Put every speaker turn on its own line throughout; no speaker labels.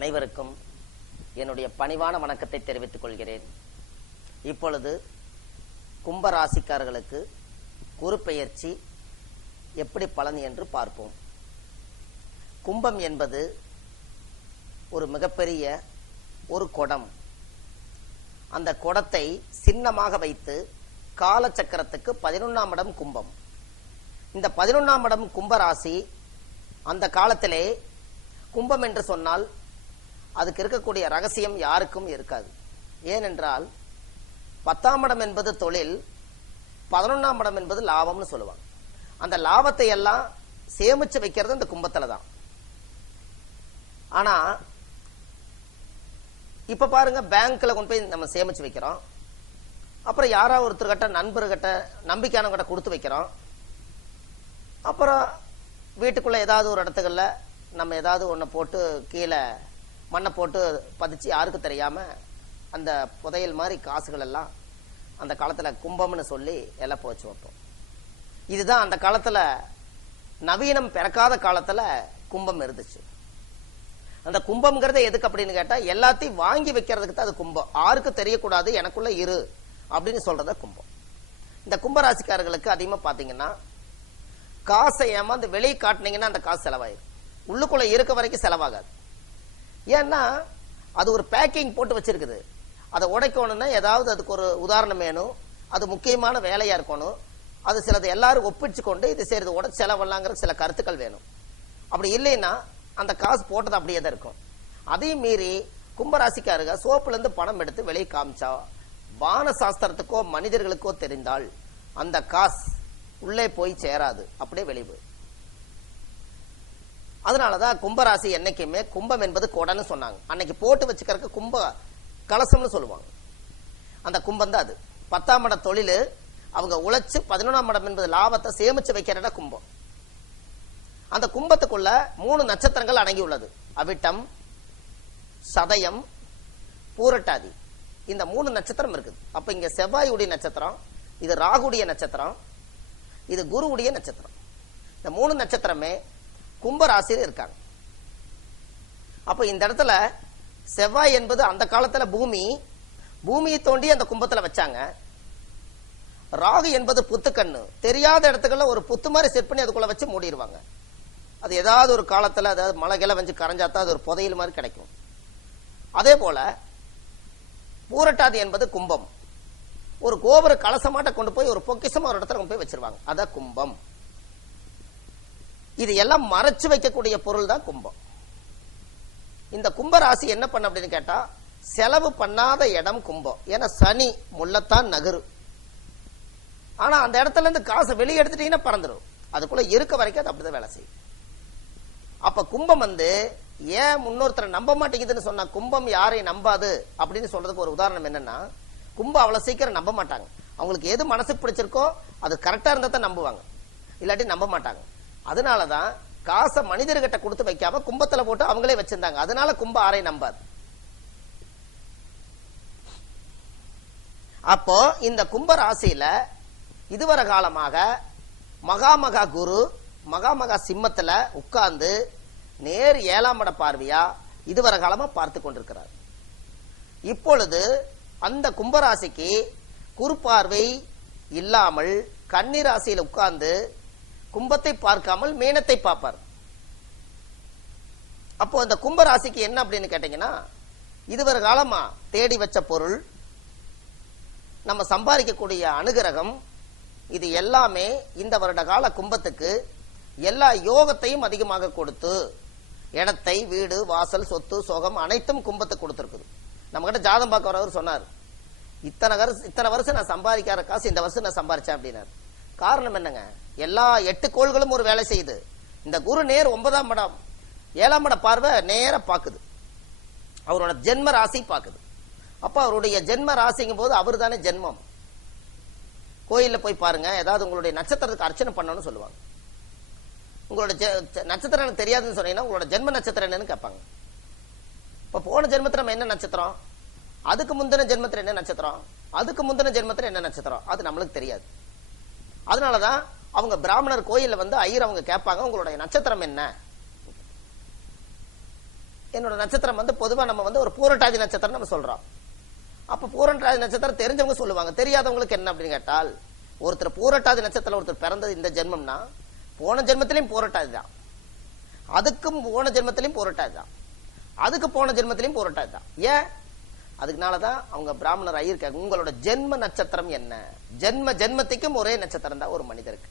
அனைவருக்கும் என்னுடைய பணிவான வணக்கத்தை தெரிவித்துக் கொள்கிறேன். இப்பொழுது கும்ப ராசிக்காரர்களுக்கு குரு பெயர்ச்சி எப்படி பலன் என்று பார்ப்போம். கும்பம் என்பது ஒரு மிகப்பெரிய ஒரு குடம். அந்த குடத்தை சின்னமாக வைத்து காலச்சக்கரத்துக்கு பதினொன்னாம் இடம் கும்பம். இந்த பதினொன்னாம் இடம் கும்பராசி அந்த காலத்திலே கும்பம் என்று சொன்னால் அதுக்கு இருக்கக்கூடிய ரகசியம் யாருக்கும் இருக்காது. ஏனென்றால் பத்தாம் இடம் என்பது தொழில் பதினொன்னாம் இடம் என்பது லாபம்னு சொல்லுவாங்க. அந்த லாபத்தை எல்லாம் சேமிச்சு வைக்கிறது அந்த கும்பத்துல தான். ஆனா இப்ப பாருங்க பேங்க்ல கொண்டு போய் நம்ம சேமிச்சு வைக்கிறோம். அப்புறம் யாராவது ஒருத்தர்கிட்ட நண்பர்கிட்ட நம்பிக்கையானவங்கிட்ட கொடுத்து வைக்கிறோம். அப்புறம் வீட்டுக்குள்ள ஏதாவது ஒரு இடத்துகள்ல நம்ம ஏதாவது ஒன்று போட்டு கீழே மண்ணை போட்டு பதிச்சு யாருக்கும் தெரியாம அந்த புதையல் மாதிரி காசுகள் எல்லாம் அந்த காலத்தில் கும்பம்னு சொல்லி எல்லாம் போச்சு வைப்போம். இதுதான் அந்த காலத்தில் நவீனம் பிறக்காத காலத்தில் கும்பம் இருந்துச்சு. அந்த கும்பம்ங்கிறது எதுக்கு அப்படின்னு கேட்டால் எல்லாத்தையும் வாங்கி வைக்கிறதுக்கு தான் அது கும்பம். யாருக்கும் தெரியக்கூடாது எனக்குள்ள இரு அப்படின்னு சொல்றத கும்பம். இந்த கும்பராசிக்காரர்களுக்கு அதிகமாக பார்த்தீங்கன்னா காசை ஏமாந்து வெளியே காட்டினீங்கன்னா அந்த காசு செலவாயிடும் உள்ளுக்குள்ள இருக்க வரைக்கும் செலவாகாது. ஏன்னா அது ஒரு பேக்கிங் போட்டு வச்சிருக்குது. அதை உடைக்கணும்னா ஏதாவது அதுக்கு ஒரு உதாரணம் வேணும். அது முக்கியமான வேலையா இருக்கணும். அது சிலது எல்லாரும் ஒப்பிச்சு கொண்டு இது செய்யறது உடச்சு செலவல்லாங்கிற சில கருத்துக்கள் வேணும். அப்படி இல்லைன்னா அந்த காசு போட்டது அப்படியே தான் இருக்கும். அதையும் மீறி கும்பராசிக்காரங்க சோப்புல இருந்து பணம் எடுத்து வெளியே காமிச்சா வான சாஸ்திரத்துக்கோ மனிதர்களுக்கோ தெரிந்தால் அந்த காசு உள்ளே போய் சேராது. அப்படியே வெளியே போய் அதனாலதான் கும்பராசி என்னைக்குமே கும்பம் என்பது கொடன்னு சொன்னாங்க. அன்னைக்கு போட்டு வச்சுக்கிறதுக்கு கும்ப கலசம்னு சொல்லுவாங்க. அந்த கும்பம் தான் அது. பத்தாம் இடம் தொழில் அவங்க உழைச்சு பதினொன்றாம் இடம் என்பது லாபத்தை சேமிச்சு வைக்கிற இடம் கும்பம். அந்த கும்பத்துக்குள்ள மூணு நட்சத்திரங்கள் அடங்கி உள்ளது. அவிட்டம் சதயம் பூரட்டாதி. இந்த மூணு நட்சத்திரம் இருக்குது. அப்ப இங்க செவ்வாயுடைய நட்சத்திரம் இது ராகுடைய நட்சத்திரம் இது குருவுடைய நட்சத்திரம். இந்த மூணு நட்சத்திரமே கும்பராசியில் இருக்காங்க. அப்ப இந்த இடத்துல செவ்வாய் என்பது அந்த காலத்துல பூமி பூமியை தோண்டி அந்த கும்பத்துல வச்சாங்க. ராகு என்பது புத்துக்கண்ணு. தெரியாத இடத்துக்குள்ள ஒரு புத்து மாதிரி செட் பண்ணி அதுக்குள்ள வச்சு மூடிடுவாங்க அது ஏதாவது ஒரு காலத்துல அதாவது மழை கிளை வந்து கரைஞ்சாத்தான் அது ஒரு புதையல் மாதிரி கிடைக்கும். அதே போல பூரட்டாதி என்பது கும்பம். ஒரு கோபுர கலசமாட்ட கொண்டு போய் ஒரு பொக்கிஷமா ஒரு இடத்துல கொண்டு போய் வச்சிருவாங்க. அதான் கும்பம். இது எல்லாம் மறைச்சு வைக்கக்கூடிய பொருள் தான் கும்பம். இந்த கும்ப ராசி என்ன பண்ண அப்படின்னு கேட்டா செலவு பண்ணாத இடம் கும்பம். ஏன்னா சனி முள்ளத்தான் நகரு. ஆனா அந்த இடத்துல இருந்து காசை வெளியே எடுத்துட்டீங்கன்னா பறந்துடும் அதுக்குள்ள இருக்க வரைக்கும் அது அப்படிதான் வேலை செய்யும். அப்ப கும்பம் வந்து ஏன் முன்னொருத்தரை நம்ப மாட்டேங்குதுன்னு சொன்னா கும்பம் யாரையும் நம்பாது அப்படின்னு சொல்றதுக்கு ஒரு உதாரணம் என்னன்னா கும்பம் அவ்வளவு சீக்கிரம் நம்ப மாட்டாங்க. அவங்களுக்கு எது மனசுக்கு பிடிச்சிருக்கோ அது கரெக்டா இருந்தா தான் நம்புவாங்க. இல்லாட்டி நம்ப மாட்டாங்க. அதனாலதான் காசை மனிதர்கிட்ட கொடுத்து வைக்காம கும்பத்துல போட்டு அவங்களே வச்சிருந்தாங்க. அதனால கும்ப ஆரை நம்பாது அப்போ இந்த கும்ப ராசியில இதுவரை காலமாக மகாமகா குரு மகாமகா சிம்மத்துல உட்கார்ந்து நேர் ஏழாம் பட பார்வையா இதுவரை காலமா பார்த்து கொண்டிருக்கிறார். இப்பொழுது அந்த கும்பராசிக்கு குறுப்பார்வை இல்லாமல் கன்னி ராசியில் உட்கார்ந்து கும்பத்தை பார்க்காமல் மீனத்தை பார்ப்பார். அப்போ அந்த கும்பராசிக்கு என்ன அப்படின்னு கேட்டீங்கன்னா இதுவரை காலமா தேடி வச்ச பொருள் நம்ம சம்பாதிக்கக்கூடிய அனுகிரகம் இது எல்லாமே இந்த வருட கால கும்பத்துக்கு எல்லா யோகத்தையும் அதிகமாக கொடுத்து இடத்தை வீடு வாசல் சொத்து சோகம் அனைத்தும் கும்பத்துக்கு கொடுத்துருக்குது. நம்ம கிட்ட ஜாதம் பார்க்க வரவர் சொன்னார் இத்தனை வருஷம் இத்தனை வருஷம் நான் சம்பாதிக்காத காசு இந்த வருஷம் நான் சம்பாரிச்சேன் அப்படின்னாரு. காரணம் என்னங்க? எல்லா எட்டு கோள்களும் ஒரு வேலை செய்யுது. இந்த குரு நேர் ஒன்பதாம் இடம். ஏழாம் இட பார்வை நேர பாக்குது அவரோட ஜென்ம ராசி பாக்குது அப்ப அவருடைய ஜென்ம ராசிங்கும் போது அவர் தானே ஜென்மம். கோயில்ல போய் பாருங்க. ஏதாவது உங்களுடைய நட்சத்திரத்துக்கு அர்ச்சனை பண்ணணும்னு சொல்லுவாங்க. உங்களோட நட்சத்திரம் எனக்கு தெரியாதுன்னு சொன்னீங்கன்னா உங்களோட ஜென்ம நட்சத்திரம் என்னன்னு கேட்பாங்க. இப்ப போன ஜென்மத்தில் நம்ம என்ன நட்சத்திரம்? அதுக்கு முந்தின ஜென்மத்தில் என்ன நட்சத்திரம்? அதுக்கு முந்தின ஜென்மத்தில் என்ன நட்சத்திரம்? அது நம்மளுக்கு தெரியாது. அதனாலதான் அவங்க பிராமணர் கோயில்ல வந்து ஐயர் அவங்க கேட்பாங்க உங்களுடைய நட்சத்திரம் என்ன? என்னோட நட்சத்திரம் வந்து பொதுவா நம்ம வந்து ஒரு பூரட்டாதி நட்சத்திரம் நம்ம சொல்றோம். அப்ப பூரட்டாதி நட்சத்திரம் தெரிஞ்சவங்க சொல்லுவாங்க தெரியாதவங்களுக்கு என்ன? அப்படின்னு கேட்டால் ஒருத்தர் பூரட்டாதி நட்சத்திரம் ஒருத்தர் பிறந்தது இந்த ஜென்மம்னா போன ஜென்மத்திலையும் பூரட்டாதி தான். அதுக்கும் போன ஜென்மத்திலையும் பூரட்டாதி தான். அதுக்கு போன ஜென்மத்திலையும் பூரட்டாதி தான். ஏன்? அதுக்குனாலதான் அவங்க பிராமணர் ஐயிருக்காங்க உங்களோட ஜென்ம நட்சத்திரம் என்ன? ஜென்ம ஜென்மத்துக்கும் ஒரே நட்சத்திரம் தான் ஒரு மனிதருக்கு.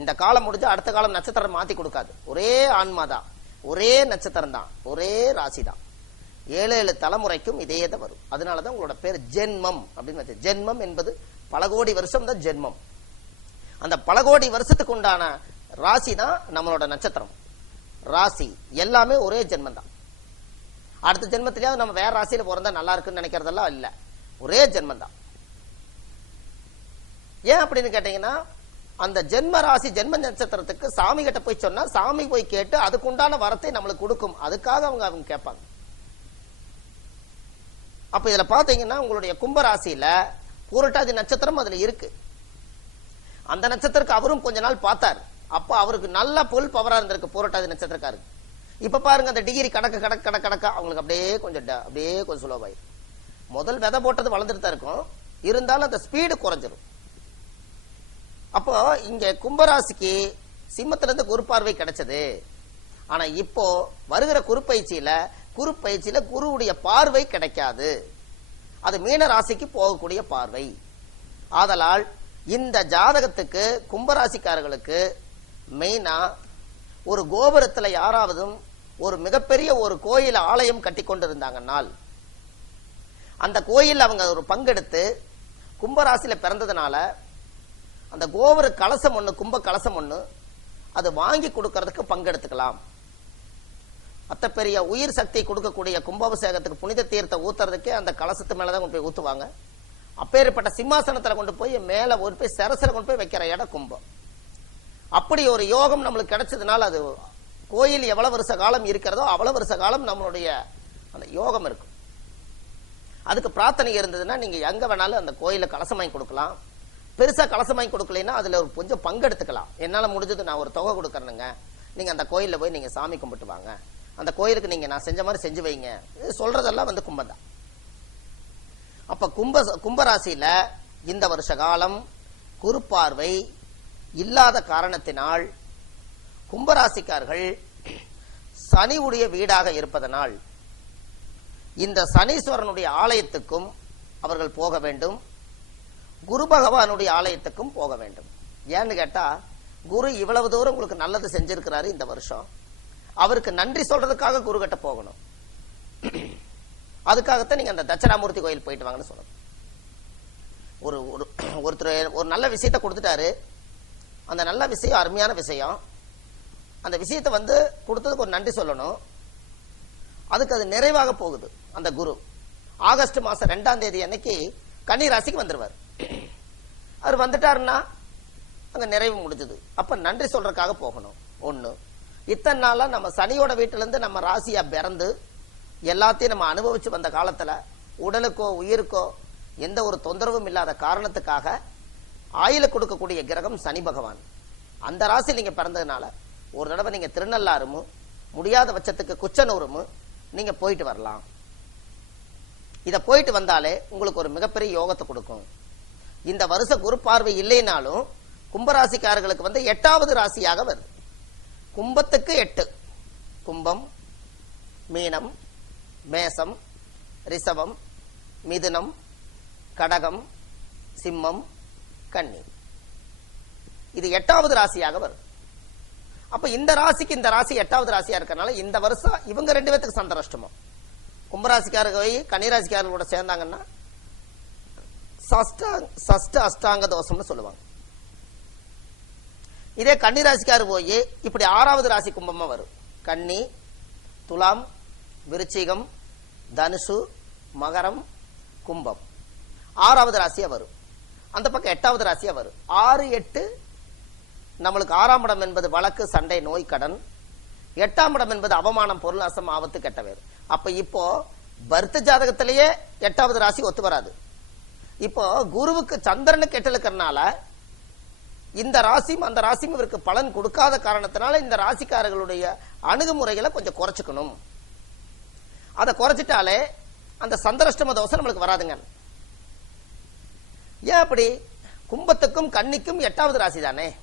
இந்த காலம் முடிஞ்சு அடுத்த காலம் நட்சத்திரம் மாத்தி கொடுக்காது. ஒரே ஆன்மா தான் ஒரே நட்சத்திரம் தான் ஒரே ராசி தான் ஏழு ஏழு தலைமுறைக்கும் இதே தான் வரும். அதனாலதான் உங்களோட பேர் ஜென்மம் அப்படின்னு ஜென்மம் என்பது பல கோடி வருஷம் தான் ஜென்மம். அந்த பல கோடி வருஷத்துக்கு உண்டான ராசி தான் நம்மளோட நட்சத்திரம். ராசி எல்லாமே ஒரே ஜென்மம் தான் அடுத்த ஜென்மத்திலேயாவது நம்ம வேற ராசியில பிறந்தா நல்லா இருக்குன்னு நினைக்கிறதெல்லாம் இல்ல. ஒரே ஜென்மம் தான் ஏன் அப்படின்னு கேட்டீங்கன்னா அந்த ஜென்ம ராசி ஜென்ம நட்சத்திரத்துக்கு சாமி கிட்ட போய் சொன்னா சாமி போய் கேட்டு அதுக்குண்டான வரத்தை நம்மளுக்கு கொடுக்கும். அதுக்காக அவங்க அவங்க கேட்பாங்க. அப்ப இதுல பாத்தீங்கன்னா உங்களுடைய கும்ப ராசியில பூரட்டாதி நட்சத்திரம் அதுல இருக்கு. அந்த நட்சத்திரக்கு அவரும் கொஞ்ச நாள் பார்த்தார். அப்ப அவருக்கு நல்ல புல் பவரா இருந்திருக்கு பூரட்டாதி நட்சத்திரக்காருக்கு இப்ப பாருங்க அந்த டிகிரி கடக்க கடக்க கடக்க கடக்க அவங்களுக்கு அப்படியே கொஞ்சம் ட- அப்படியே கொஞ்சம் சுலோவாயிரும் முதல் விதை போட்டது வளர்ந்துட்டு தான் இருக்கும். இருந்தாலும் அந்த ஸ்பீடு குறைஞ்சிரும். அப்போ இங்க கும்பராசிக்கு சிம்மத்துல இருந்து குரு பார்வை கிடைச்சது. ஆனா இப்போ வருகிற குறுப்பயிற்சியில குறுப்பயிற்சியில குருவுடைய பார்வை கிடைக்காது. அது மீன ராசிக்கு போகக்கூடிய பார்வை. ஆதலால் இந்த ஜாதகத்துக்கு கும்பராசிக்காரர்களுக்கு மெயினா ஒரு கோபுரத்துல யாராவதும் ஒரு மிகப்பெரிய ஒரு கோயில் ஆலயம் கட்டி கொண்டிருந்தாங்கன்னால் அந்த கோயில் அவங்க ஒரு பங்கெடுத்து கும்பராசியில பிறந்ததுனால அந்த கோபுர கலசம் ஒன்று கும்ப கலசம் ஒன்று அது வாங்கி கொடுக்கறதுக்கு பங்கெடுத்துக்கலாம். அத்த பெரிய உயிர் சக்தி கொடுக்கக்கூடிய கும்பாபிஷேகத்துக்கு புனித தீர்த்தை ஊத்துறதுக்கே அந்த கலசத்து மேலதான் கொண்டு போய் ஊத்துவாங்க. அப்பேற்பட்ட சிம்மாசனத்துல கொண்டு போய் மேல ஒரு போய் சரசர கொண்டு போய் வைக்கிற இடம் கும்பம். அப்படி ஒரு யோகம் நம்மளுக்கு கிடைச்சதுனால அது கோயில் எவ்வளவு வருஷ காலம் இருக்கிறதோ அவ்வளவு வருஷ காலம் நம்மளுடைய அந்த யோகம் இருக்கும். அதுக்கு பிரார்த்தனை இருந்ததுன்னா நீங்க எங்க வேணாலும் அந்த கோயில கலசம் வாங்கி கொடுக்கலாம். பெருசா கலசம் வாங்கி கொடுக்கலைன்னா அதுல ஒரு கொஞ்சம் பங்கெடுத்துக்கலாம் என்னால முடிஞ்சது நான் ஒரு தொகை கொடுக்கறேனுங்க. நீங்க அந்த கோயிலில் போய் நீங்க சாமி கும்பிட்டு வாங்க. அந்த கோயிலுக்கு நீங்க நான் செஞ்ச மாதிரி செஞ்சு வைங்க. இது சொல்றதெல்லாம் வந்து கும்பம் தான் அப்ப கும்ப கும்பராசியில இந்த வருஷ காலம் குறுப்பார்வை இல்லாத காரணத்தினால் கும்பராசிக்கார்கள் சனி உடைய வீடாக இருப்பதனால் இந்த சனீஸ்வரனுடைய ஆலயத்துக்கும் அவர்கள் போக வேண்டும். குரு பகவானுடைய ஆலயத்துக்கும் போக வேண்டும். ஏன்னு கேட்டா குரு இவ்வளவு தூரம் உங்களுக்கு நல்லது செஞ்சிருக்கிறாரு இந்த வருஷம். அவருக்கு நன்றி சொல்றதுக்காக குரு கிட்ட போகணும். அதுக்காகத்தான் நீங்க அந்த தட்சணாமூர்த்தி கோயில் போயிட்டு வாங்கன்னு சொல்லணும் ஒரு ஒரு ஒருத்தர் ஒரு நல்ல விஷயத்த கொடுத்துட்டாரு. அந்த நல்ல விஷயம் அருமையான விஷயம். அந்த விஷயத்தை வந்து கொடுத்ததுக்கு ஒரு நன்றி சொல்லணும். அதுக்கு அது நிறைவாக போகுது அந்த குரு. ஆகஸ்ட் மாசம் ரெண்டாம் தேதி அன்னைக்கு கன்னி ராசிக்கு வந்துருவார். அவர் வந்துட்டாருன்னா அங்க நிறைவு முடிஞ்சது. அப்ப நன்றி சொல்றதுக்காக போகணும். ஒண்ணு இத்தனை நாளா நம்ம சனியோட வீட்டுல இருந்து நம்ம ராசியா பிறந்து எல்லாத்தையும் நம்ம அனுபவிச்சு வந்த காலத்துல உடலுக்கோ உயிருக்கோ எந்த ஒரு தொந்தரவும் இல்லாத காரணத்துக்காக ஆயில கொடுக்கக்கூடிய கிரகம் சனி பகவான். அந்த ராசி நீங்க பிறந்ததுனால ஒரு தடவை நீங்க திருநள்ளாறுமு முடியாத பட்சத்துக்கு குச்சனூருமு நீங்க போயிட்டு வரலாம். இதை போயிட்டு வந்தாலே உங்களுக்கு ஒரு மிகப்பெரிய யோகத்தை கொடுக்கும். இந்த வருஷ குரு பார்வை இல்லைனாலும் கும்பராசிக்காரர்களுக்கு வந்து எட்டாவது ராசியாக வருது. கும்பத்துக்கு எட்டு. கும்பம் மீனம் மேசம் ரிசவம் மிதுனம் கடகம் சிம்மம் கன்னி. இது எட்டாவது ராசியாக வரும் அப்ப இந்த ராசிக்கு இந்த ராசி எட்டாவது ராசியா இருக்கனால இந்த வருஷம் இவங்க ரெண்டு பேத்துக்கு சந்திராஷ்டமம் கும்பராசிக்காரர்கள் போய் கன்னிராசிக்காரர்களோட சேர்ந்தாங்கன்னா சஷ்டாங் சஷ்ட அஷ்டாங்க தோஷம்னு சொல்லுவாங்க. இதே கன்னி ராசிக்கார் போய் இப்படி ஆறாவது ராசி கும்பமா வரும். கன்னி துலாம் விருச்சிகம் தனுசு மகரம் கும்பம். ஆறாவது ராசியா வரும். அந்த பக்கம் எட்டாவது ராசியா வரும். ஆறு எட்டு நம்மளுக்கு ஆறாம் இடம் என்பது வழக்கு சண்டை நோய் கடன். எட்டாம் இடம் என்பது அவமானம் பொருள் அசம் ஆபத்து கெட்ட பேர் அப்ப இப்போ பர்த்த ஜாதகத்திலேயே எட்டாவது ராசி ஒத்து வராது. இப்போ குருவுக்கு சந்திரனுக்கு எட்டு இருக்கிறனால இந்த ராசியும் அந்த ராசியும் இவருக்கு பலன் கொடுக்காத காரணத்தினால இந்த ராசிக்காரர்களுடைய அணுகுமுறைகளை கொஞ்சம் குறைச்சுக்கணும். அதை குறைச்சிட்டாலே அந்த சந்திரஷ்டம தோசை நம்மளுக்கு வராதுங்க. ஏன் அப்படி? கும்பத்துக்கும் கன்னிக்கும் எட்டாவது ராசி தானே.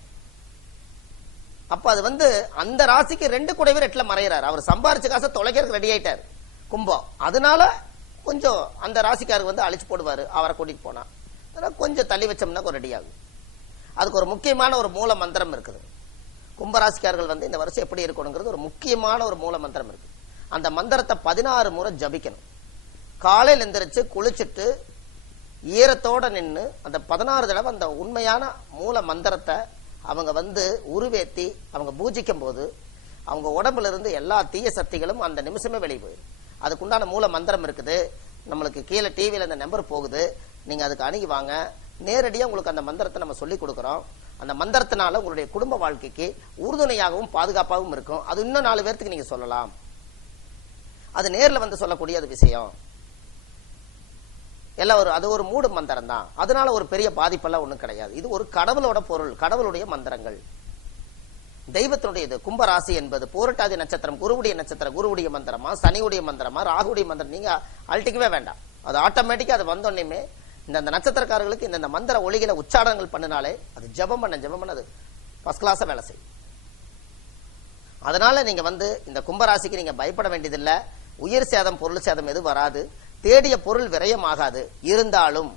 அப்ப அது வந்து அந்த ராசிக்கு ரெண்டு குடைவர் ரெட்டில் மறைகிறார் அவர் சம்பாரிச்ச காசை தொலைக்கிறதுக்கு ரெடி ஆயிட்டார். கும்பம். அதனால கொஞ்சம் அந்த ராசிக்காரருக்கு வந்து அழிச்சு போடுவார் அவரை கூட்டிகிட்டு போனால் அதனால் கொஞ்சம் தள்ளி வச்சோம்னா ரெடி ஆகும். அதுக்கு ஒரு முக்கியமான ஒரு மூல மந்திரம் இருக்குது. கும்பராசிக்காரர்கள் வந்து இந்த வருஷம் எப்படி இருக்கணுங்கிறது ஒரு முக்கியமான ஒரு மூல மந்திரம் இருக்குது அந்த மந்திரத்தை பதினாறு முறை ஜபிக்கணும். காலையில் எந்திரிச்சு குளிச்சுட்டு ஈரத்தோட நின்று அந்த பதினாறு தடவை அந்த உண்மையான மூல மந்திரத்தை அவங்க வந்து உருவேத்தி அவங்க பூஜிக்கும் போது அவங்க உடம்புல இருந்து எல்லா தீய சக்திகளும் அந்த நிமிஷமே வெளியே போயிடும். அதுக்குண்டான மூல மந்திரம் இருக்குது. நம்மளுக்கு கீழே டிவியில் அந்த நம்பர் போகுது. நீங்கள் அதுக்கு அணுகி வாங்க. நேரடியாக உங்களுக்கு அந்த மந்திரத்தை நம்ம சொல்லி கொடுக்குறோம். அந்த மந்திரத்தினால உங்களுடைய குடும்ப வாழ்க்கைக்கு உறுதுணையாகவும் பாதுகாப்பாகவும் இருக்கும். அது இன்னும் நாலு பேர்த்துக்கு நீங்கள் சொல்லலாம். அது நேரில் வந்து சொல்லக்கூடிய அது விஷயம். எல்லாம் ஒரு அது ஒரு மூடு மந்திரம் தான் அதனால ஒரு பெரிய பாதிப்பெல்லாம் ஒன்றும் கிடையாது. இது ஒரு கடவுளோட பொருள். கடவுளுடைய மந்திரங்கள். தெய்வத்தினுடைய இது கும்பராசி என்பது போரட்டாதி நட்சத்திரம் குருவுடைய நட்சத்திரம் குருவுடைய மந்திரமா சனியுடைய மந்திரமா ராகுடைய மந்திரம். நீங்க அழட்டிக்கவே வேண்டாம். அது ஆட்டோமேட்டிக்கா அது வந்தோடனே இந்த இந்த நட்சத்திரக்காரர்களுக்கு இந்த மந்திர ஒளிகளை உச்சாரணங்கள் பண்ணினாலே அது ஜெபம் பண்ண ஜெபம் பண்ண அது ஃபர்ஸ்ட் கிளாஸா வேலை செய்யும். அதனால நீங்க வந்து இந்த கும்பராசிக்கு நீங்க பயப்பட வேண்டியதில்லை. உயிர் சேதம் பொருள் சேதம் எதுவும் வராது. தேடிய பொருள் விரயம் ஆகாது இருந்தாலும்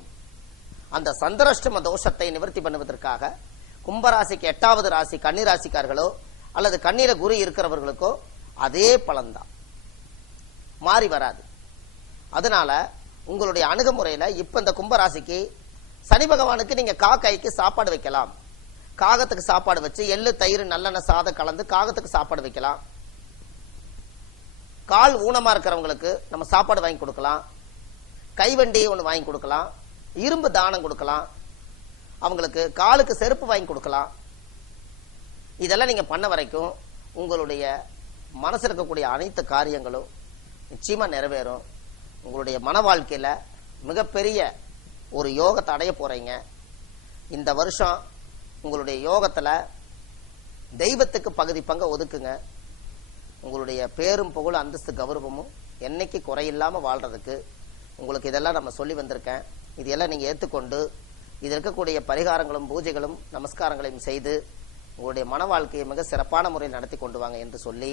அந்த சந்திரஷ்டம தோஷத்தை நிவர்த்தி பண்ணுவதற்காக கும்பராசிக்கு எட்டாவது ராசி கன்னி ராசிக்கார்களோ அல்லது கண்ணீர குரு இருக்கிறவர்களுக்கோ அதே பலன்தான். மாறி வராது. அதனால உங்களுடைய அணுகுமுறையில இப்ப இந்த கும்பராசிக்கு சனி பகவானுக்கு நீங்க காக்கைக்கு சாப்பாடு வைக்கலாம். காகத்துக்கு சாப்பாடு வச்சு எள்ளு தயிர் நல்லெண்ணெய் சாதம் கலந்து காகத்துக்கு சாப்பாடு வைக்கலாம். கால் ஊனமா இருக்கிறவங்களுக்கு நம்ம சாப்பாடு வாங்கி கொடுக்கலாம். கைவண்டி ஒன்று வாங்கி கொடுக்கலாம். இரும்பு தானம் கொடுக்கலாம். அவங்களுக்கு காலுக்கு செருப்பு வாங்கி கொடுக்கலாம். இதெல்லாம் நீங்கள் பண்ண வரைக்கும் உங்களுடைய மனசில் இருக்கக்கூடிய அனைத்து காரியங்களும் நிச்சயமாக நிறைவேறும். உங்களுடைய மன வாழ்க்கையில் மிகப்பெரிய ஒரு யோகத்தை அடைய போகிறீங்க இந்த வருஷம் உங்களுடைய யோகத்தில் தெய்வத்துக்கு பகுதி பங்கை ஒதுக்குங்க. உங்களுடைய பேரும் புகழ் அந்தஸ்து கௌரவமும் என்னைக்கு குறையில்லாமல் வாழ்கிறதுக்கு உங்களுக்கு இதெல்லாம் நம்ம சொல்லி வந்திருக்கேன். இது எல்லாம் ஏற்றுக்கொண்டு இது இருக்கக்கூடிய பரிகாரங்களும் பூஜைகளும் நமஸ்காரங்களையும் செய்து உங்களுடைய மன வாழ்க்கையை மிக சிறப்பான முறையில் நடத்தி கொண்டு வாங்க என்று சொல்லி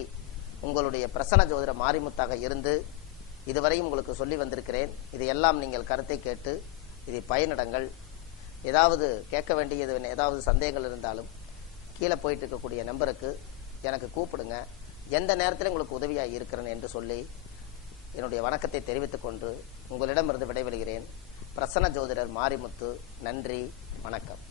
உங்களுடைய பிரசன ஜோதிட மாரிமுத்தாக இருந்து இதுவரையும் உங்களுக்கு சொல்லி வந்திருக்கிறேன். இதையெல்லாம் நீங்கள் கருத்தை கேட்டு இதை பயனிடங்கள். ஏதாவது கேட்க வேண்டியது ஏதாவது சந்தேகங்கள் இருந்தாலும் கீழே போயிட்டு இருக்கக்கூடிய நம்பருக்கு எனக்கு கூப்பிடுங்க. எந்த நேரத்திலும் உங்களுக்கு உதவியாக இருக்கிறேன் என்று சொல்லி என்னுடைய வணக்கத்தை தெரிவித்துக் கொண்டு உங்களிடமிருந்து விடைபெறுகிறேன். பிரசன்ன ஜோதிடர் மாரிமுத்து நன்றி வணக்கம்.